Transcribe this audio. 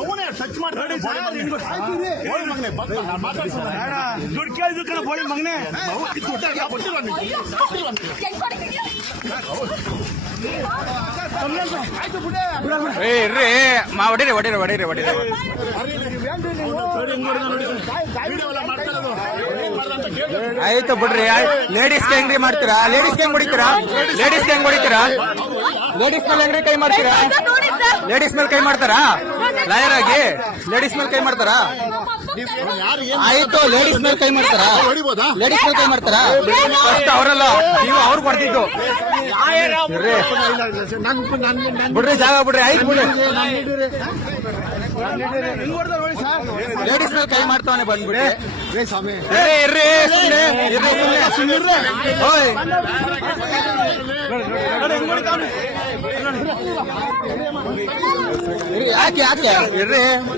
ಅವನೇ ಟಚ್ ಮಾಡಿ ದುಡ್ಡು ಕೇಳಿದ ಬೋಳಿ ಮಗನೇ ಇರ್ರಿ ಹೊಡೀರಿ ಹೊಡೀರಿ ಹೊಡೀರಿ ಹೊಡೀರಿ ಆಯ್ತು ಬಿಡ್ರಿ. ಲೇಡೀಸ್ ಹೆಂಗ್ರಿ ಮಾಡ್ತೀರಾ? ಲೇಡೀಸ್ ಹೆಂಗ್ ಹೊಡಿತೀರಾ? ಲೇಡೀಸ್ ಹೆಂಗ್ ಹೊಡಿತೀರಾ? ಲೇಡೀಸ್ ಮೇಲೆ ಹೆಂಗ್ರಿ ಕೈ ಮಾಡ್ತೀರಾ? ಲೇಡೀಸ್ ಮೇಲೆ ಕೈ ಮಾಡ್ತಾರಾ? ಲಾಯರ್ ಆಗಿ ಲೇಡೀಸ್ ಮೇಲೆ ಕೈ ಮಾಡ್ತಾರಾ? ಆಯ್ತು, ಲೇಡೀಸ್ ಮೇಲೆ ಕೈ ಮಾಡ್ತಾರಾ? ಲೇಡೀಸ್ ಮೇಲೆ ಕೈ ಮಾಡ್ತಾರಾ? ಫಸ್ಟ್ ಅವರಲ್ಲ, ನೀವು ಅವ್ರು ಬರ್ತಿದ್ದು ಬಿಡ್ರಿ, ಜಾಗ ಬಿಡ್ರಿ. ಆಯ್ತು ಬಿಡ್ರಿ, ಲೇಡೀಸ್ ಮೇಲೆ ಕೈ ಮಾಡ್ತಾವನೆ ಬಂದ್ಬಿಡ್ರಿ. ಯಾಕೆ ಯಾಕೆ ಇರ್ರಿ.